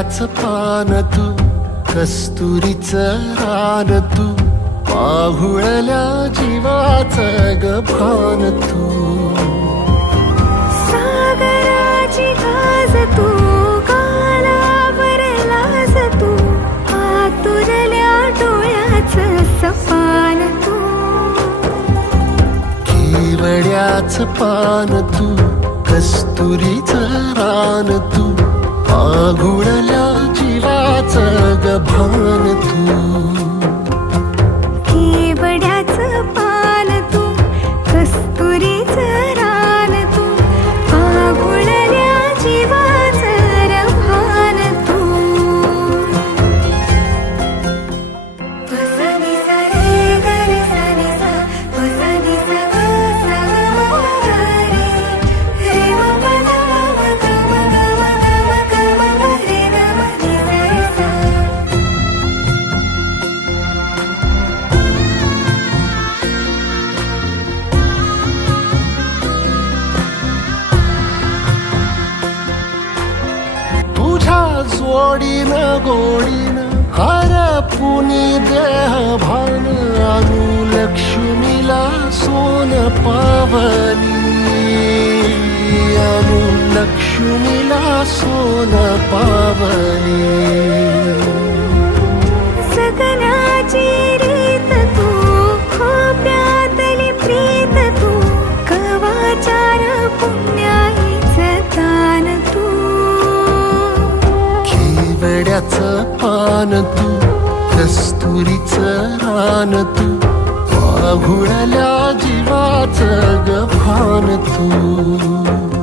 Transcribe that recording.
केवड्याच पान तू, कस्तुरीचं रान तू, पाहुळल्या जीवाचं गभान तू. सागराची गाज तू, कालावर लाज तू, आतुरल्या डोळ्याचं सपान तू. केवड्याच पान तू, कस्तुरीचं रान तू, पाघुळल्या जीवाचं गभान तू. केवड्याचं पान तू, कस्तुरीचं रान तू, पाघुळल्या जीवाचं गभान तू. वसनी सा रे ग रे सा रे सा, वसनी सा ग सा ग म ग रे, रे म प ध म ग म ग म ग म ग म रे ग म रे सा रे सा. तुझ्या जोडीनं गोडीनं हरपुनी देह भान, आणू लक्ष्मीला सोन पावली, आणू लक्ष्मीला सोन पावली. सगनाची रीत तू, खोप्यातली प्रीत तू, कवाचार पुण्याईचं दान तू. केवड्याचं पान तू, कस्तुरीचं रान तू, पाघुळल्या जीवाचं गभान तू.